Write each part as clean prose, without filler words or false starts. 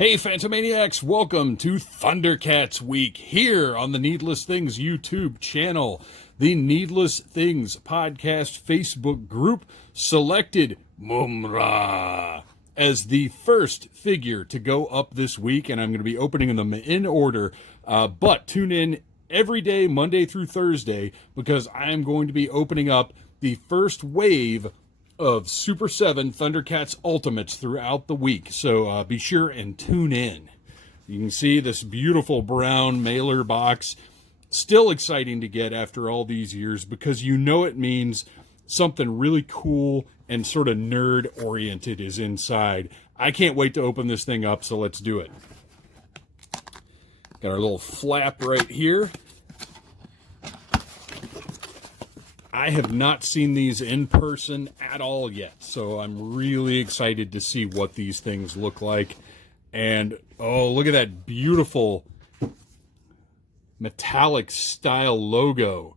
Hey Phantomaniacs, welcome to ThunderCats Week here on the Needless Things YouTube channel. The Needless Things podcast Facebook group selected Mumm-Ra as the first figure to go up this week, and I'm going to be opening them in order, but tune in every day, Monday through Thursday, because I'm going to be opening up the first wave of Super 7 ThunderCats Ultimates throughout the week. So be sure and tune in. You can see this beautiful brown mailer box. Still exciting to get after all these years because you know it means something really cool and sort of nerd-oriented is inside. I can't wait to open this thing up, so let's do it. Got our little flap right here. I have not seen these in person at all yet, so I'm really excited to see what these things look like. And, oh, look at that beautiful metallic style logo.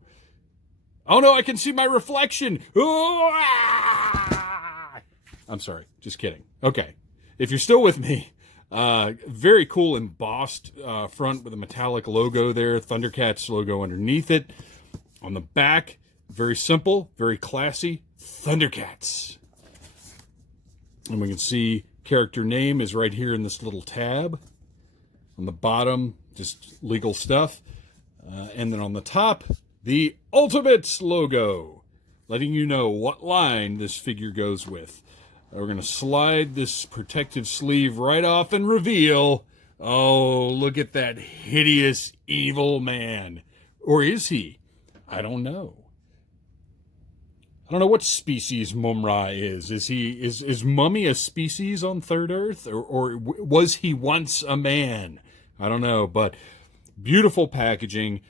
Oh, no, I can see my reflection. I'm sorry, just kidding. Okay, if you're still with me, very cool embossed front with a metallic logo there, ThunderCats logo underneath it. On the back, very simple, very classy, ThunderCats. And we can see character name is right here in this little tab. On the bottom, just legal stuff. And then on the top, the Ultimates logo, letting you know what line this figure goes with. We're going to slide this protective sleeve right off and reveal, oh, look at that hideous evil man. Or is he? I don't know. I don't know what species Mumm-Ra is. Is Mummy a species on Third Earth? Or was he once a man? I don't know, but beautiful packaging.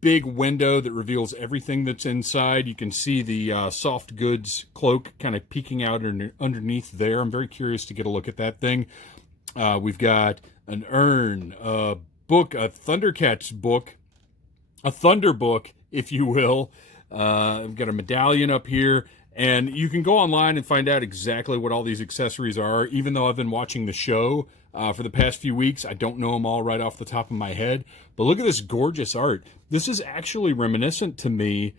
Big window that reveals everything that's inside. You can see the soft goods cloak kind of peeking out underneath there. I'm very curious to get a look at that thing. We've got an urn, a book, a ThunderCats book, a Thunder book, if you will. I've got a medallion up here, and you can go online and find out exactly what all these accessories are. Even though I've been watching the show for the past few weeks, I don't know them all right off the top of my head. But look at this gorgeous art. This is actually reminiscent to me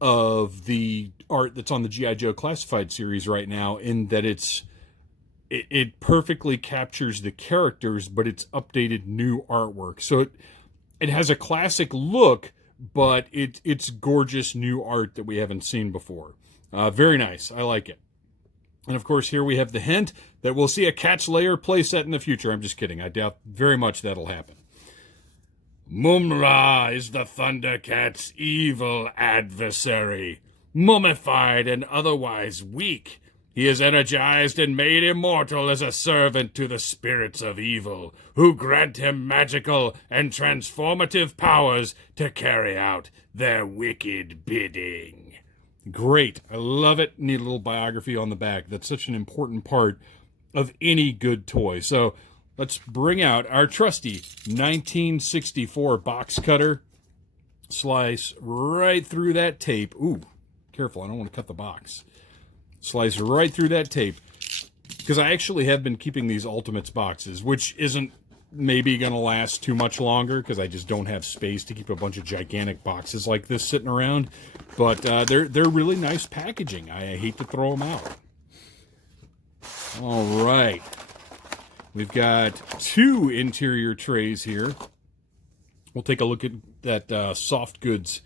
of the art that's on the G.I. Joe Classified series right now, in that it perfectly captures the characters, but it's updated new artwork. So it has a classic look, but it's gorgeous new art that we haven't seen before. Very nice. I like it. And, of course, here we have the hint that we'll see a Cat's Lair playset in the future. I'm just kidding. I doubt very much that'll happen. Mumm-Ra is the ThunderCats' evil adversary. Mummified and otherwise weak, he is energized and made immortal as a servant to the spirits of evil, who grant him magical and transformative powers to carry out their wicked bidding. Great. I love it. Need a little biography on the back. That's such an important part of any good toy. So let's bring out our trusty 1964 box cutter. Slice right through that tape. Ooh, careful. I don't want to cut the box. Slice right through that tape, because I actually have been keeping these Ultimates boxes, which isn't maybe going to last too much longer because I just don't have space to keep a bunch of gigantic boxes like this sitting around. But they're really nice packaging. I hate to throw them out. All right. We've got two interior trays here. We'll take a look at that soft goods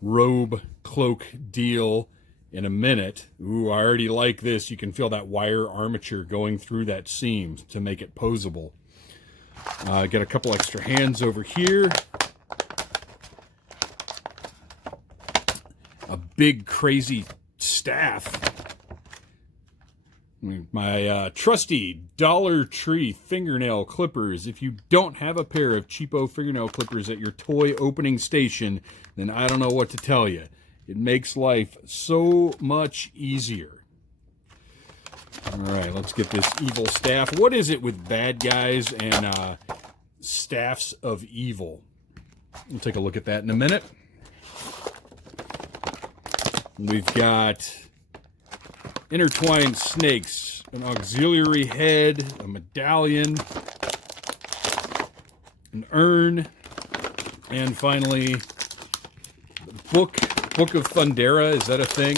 robe cloak deal in a minute. Ooh, I already like this. You can feel that wire armature going through that seam to make it posable. Got a couple extra hands over here. A big crazy staff. My trusty Dollar Tree fingernail clippers. If you don't have a pair of cheapo fingernail clippers at your toy opening station, then I don't know what to tell you. It makes life so much easier. All right, let's get this evil staff. What is it with bad guys and staffs of evil? We'll take a look at that in a minute. We've got intertwined snakes, an auxiliary head, a medallion, an urn, and finally, Book of Thundera. Is that a thing?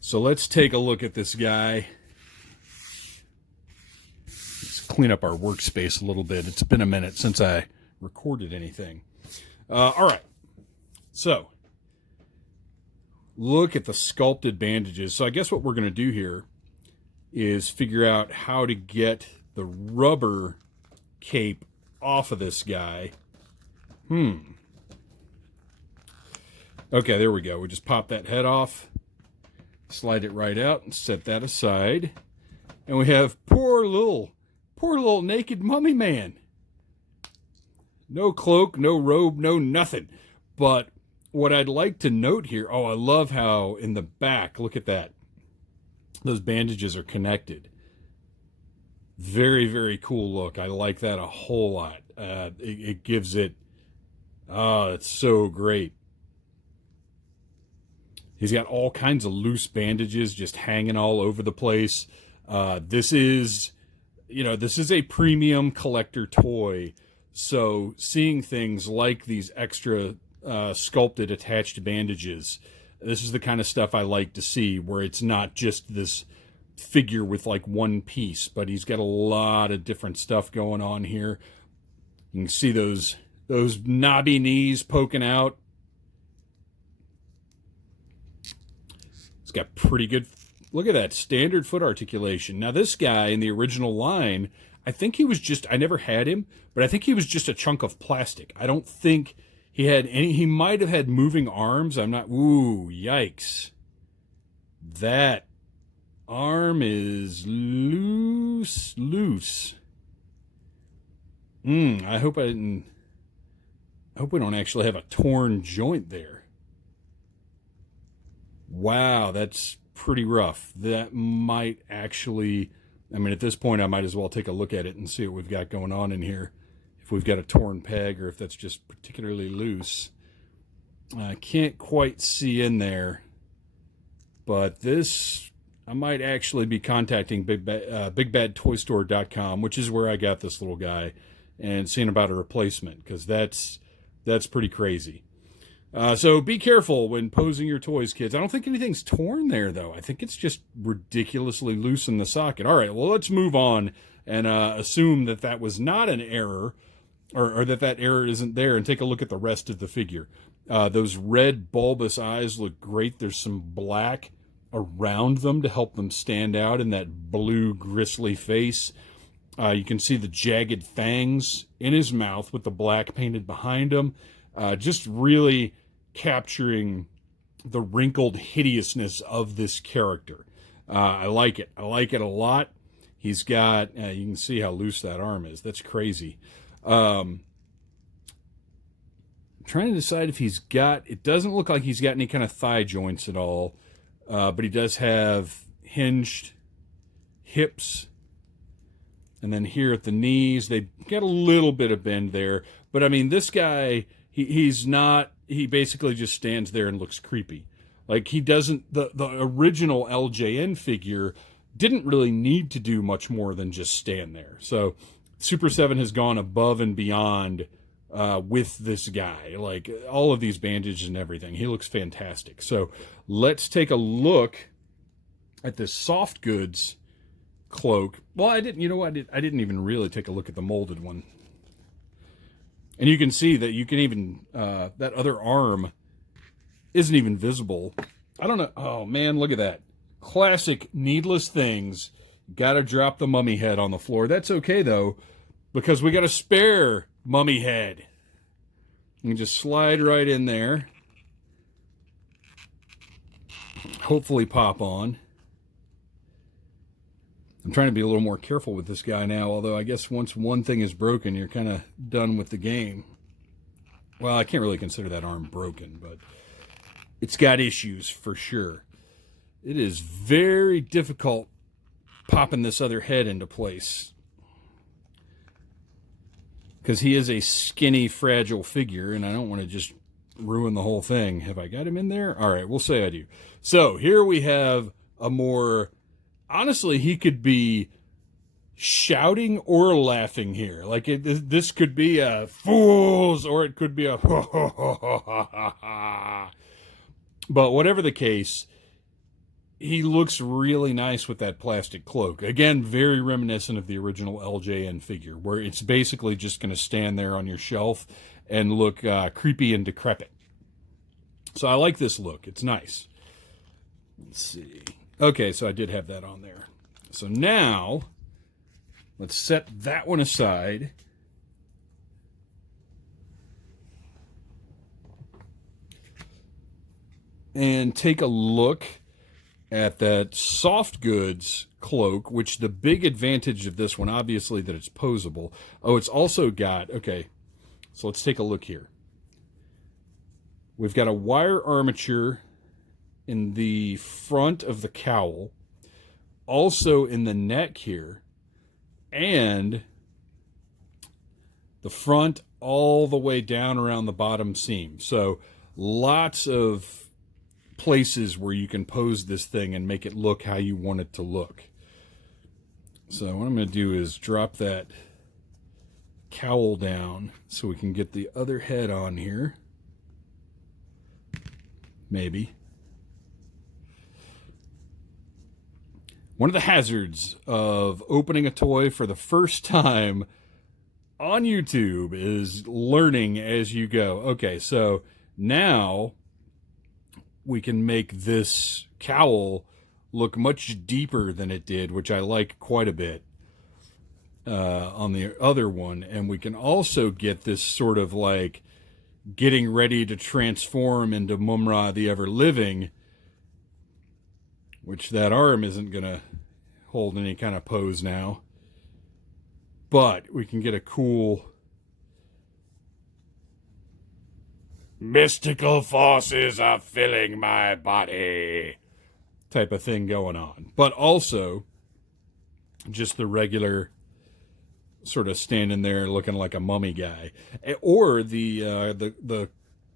So let's take a look at this guy. Let's clean up our workspace a little bit. It's been a minute since I recorded anything. All right. So look at the sculpted bandages. So I guess what we're going to do here is figure out how to get the rubber cape off of this guy. Okay, there we go. We just pop that head off, slide it right out, and set that aside. And we have poor little naked mummy man. No cloak, no robe, no nothing. But what I'd like to note here, oh, I love how in the back, look at that. Those bandages are connected. Very, very cool look. I like that a whole lot. It gives it, oh, it's so great. He's got all kinds of loose bandages just hanging all over the place. This is a premium collector toy. So seeing things like these extra sculpted attached bandages, this is the kind of stuff I like to see, where it's not just this figure with like one piece, but he's got a lot of different stuff going on here. You can see those knobby knees poking out. It's got pretty good, look at that, standard foot articulation. Now this guy in the original line, I think he was just, I never had him, but I think he was just a chunk of plastic. I don't think he had any, he might have had moving arms. I'm not, ooh, yikes. That arm is loose. I hope we don't actually have a torn joint there. Wow, that's pretty rough. That might actually, I mean, at this point, I might as well take a look at it and see what we've got going on in here. If we've got a torn peg or if that's just particularly loose. I can't quite see in there. But this, I might actually be contacting bigbadtoystore.com, which is where I got this little guy, and seeing about a replacement, because that's pretty crazy. So be careful when posing your toys, kids. I don't think anything's torn there, though. I think it's just ridiculously loose in the socket. All right, well, let's move on and assume that that was not an error, or that error isn't there, and take a look at the rest of the figure. Those red bulbous eyes look great. There's some black around them to help them stand out in that blue gristly face. You can see the jagged fangs in his mouth with the black painted behind him. Just really capturing the wrinkled hideousness of this character. I like it. I like it a lot. He's got, you can see how loose that arm is. That's crazy. I'm trying to decide if he's got, it doesn't look like he's got any kind of thigh joints at all. But he does have hinged hips. And then here at the knees, they got a little bit of bend there. But I mean, this guy, he's not, he basically just stands there and looks creepy. Like he doesn't, the original LJN figure didn't really need to do much more than just stand there. So Super 7 has gone above and beyond with this guy. Like all of these bandages and everything. He looks fantastic. So let's take a look at this soft goods Cloak. Well, I didn't, you know what? I didn't even really take a look at the molded one. And you can see that you can even, that other arm isn't even visible. I don't know. Oh, man, look at that. Classic needless things. Got to drop the mummy head on the floor. That's okay, though, because we got a spare mummy head. You can just slide right in there. Hopefully pop on. I'm trying to be a little more careful with this guy now, although I guess once one thing is broken, you're kind of done with the game. Well, I can't really consider that arm broken, but it's got issues for sure. It is very difficult popping this other head into place, because he is a skinny, fragile figure, and I don't want to just ruin the whole thing. Have I got him in there? All right, we'll say I do. So here we have a more, honestly, he could be shouting or laughing here. Like this could be a fools, or it could be a ha ha ha ha ha ha. But whatever the case, he looks really nice with that plastic cloak. Again, very reminiscent of the original LJN figure, where it's basically just going to stand there on your shelf and look creepy and decrepit. So I like this look. It's nice. Let's see. Okay, so I did have that on there. So now, let's set that one aside. And take a look at that soft goods cloak, which the big advantage of this one, obviously, that it's posable. Oh, it's also got, okay, so let's take a look here. We've got a wire armature in the front of the cowl, also in the neck here, and the front all the way down around the bottom seam. So lots of places where you can pose this thing and make it look how you want it to look. So what I'm going to do is drop that cowl down so we can get the other head on here. Maybe. One of the hazards of opening a toy for the first time on YouTube is learning as you go. Okay, so now we can make this cowl look much deeper than it did, which I like quite a bit on the other one. And we can also get this sort of like getting ready to transform into Mumm-Ra the Ever-Living, which that arm isn't going to hold any kind of pose now. But we can get a cool mystical forces are filling my body type of thing going on. But also just the regular sort of standing there looking like a mummy guy. Or the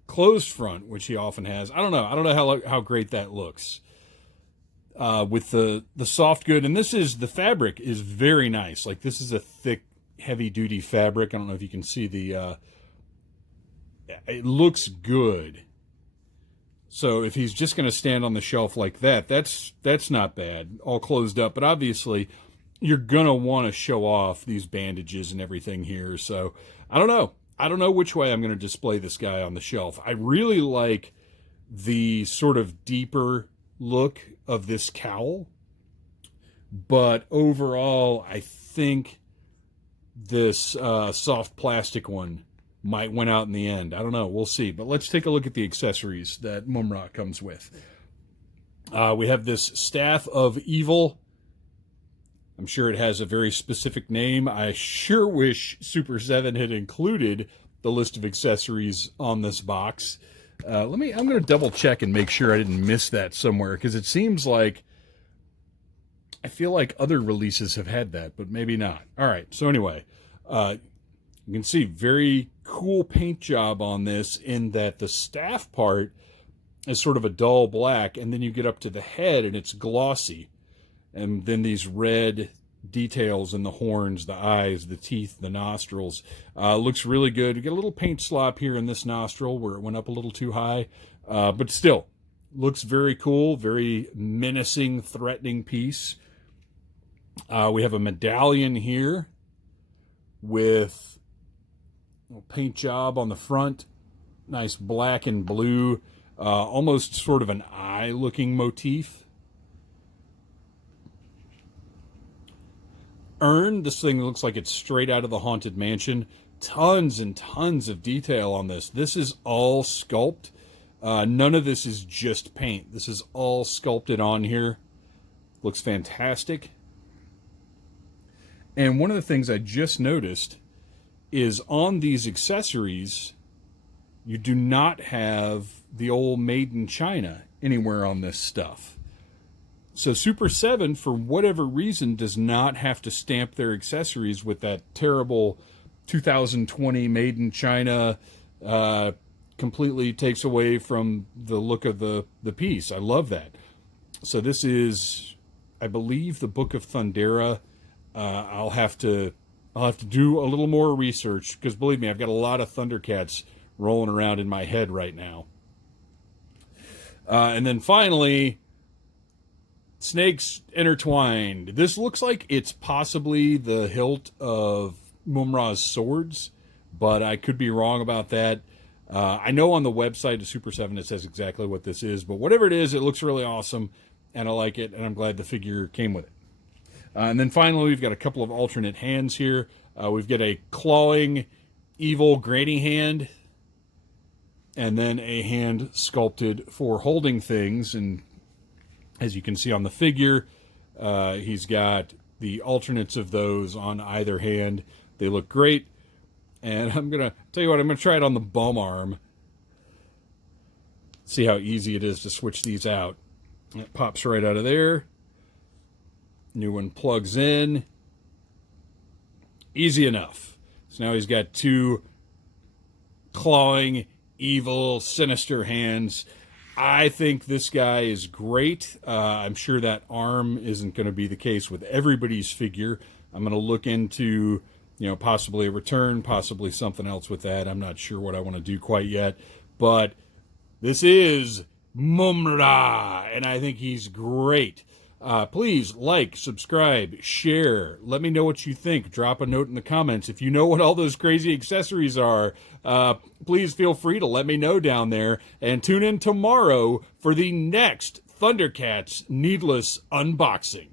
closed front, which he often has. I don't know how great that looks. With the soft good, and the fabric is very nice. Like, this is a thick, heavy duty fabric. I don't know if you can see it looks good. So if he's just going to stand on the shelf like that, that's not bad, all closed up. But obviously, you're going to want to show off these bandages and everything here. So I don't know. I don't know which way I'm going to display this guy on the shelf. I really like the sort of deeper look of this cowl. But overall, I think this soft plastic one might win out in the end. I don't know. We'll see. But let's take a look at the accessories that Mumm-Ra comes with. We have this Staff of Evil. I'm sure it has a very specific name. I sure wish Super 7 had included the list of accessories on this box. I'm going to double check and make sure I didn't miss that somewhere, because it seems like, I feel like other releases have had that, but maybe not. All right. So anyway, you can see very cool paint job on this, in that the staff part is sort of a dull black, and then you get up to the head and it's glossy. And then these red details in the horns, the eyes, the teeth, the nostrils. Looks really good. You get a little paint slop here in this nostril where it went up a little too high. But still, looks very cool, very menacing, threatening piece. We have a medallion here with a paint job on the front. Nice black and blue, almost sort of an eye-looking motif. Urn, this thing looks like it's straight out of the Haunted Mansion. Tons and tons of detail on this. This is all sculpt. None of this is just paint. This is all sculpted on here. Looks fantastic. And one of the things I just noticed is on these accessories, you do not have the old Made in China anywhere on this stuff. So Super 7, for whatever reason, does not have to stamp their accessories with that terrible 2020 Made in China completely takes away from the look of the piece. I love that. So this is, I believe, the Book of Thundera. I'll have to do a little more research, because believe me, I've got a lot of ThunderCats rolling around in my head right now. And then finally, Snakes Intertwined. This looks like it's possibly the hilt of Mumm-Ra's swords, but I could be wrong about that. I know on the website of Super 7 it says exactly what this is, but whatever it is, it looks really awesome, and I like it, and I'm glad the figure came with it. And then finally, we've got a couple of alternate hands here. We've got a clawing, evil granny hand, and then a hand sculpted for holding things. And as you can see on the figure, he's got the alternates of those on either hand. They look great. And I'm going to tell you what, I'm going to try it on the bum arm. See how easy it is to switch these out. It pops right out of there. New one plugs in. Easy enough. So now he's got two clawing, evil, sinister hands. I think this guy is great. I'm sure that arm isn't going to be the case with everybody's figure. I'm going to look into, possibly a return, possibly something else with that. I'm not sure what I want to do quite yet. But this is Mumm-Ra, and I think he's great. Please like, subscribe, share. Let me know what you think. Drop a note in the comments. If you know what all those crazy accessories are, please feel free to let me know down there. And tune in tomorrow for the next ThunderCats Needless Unboxing.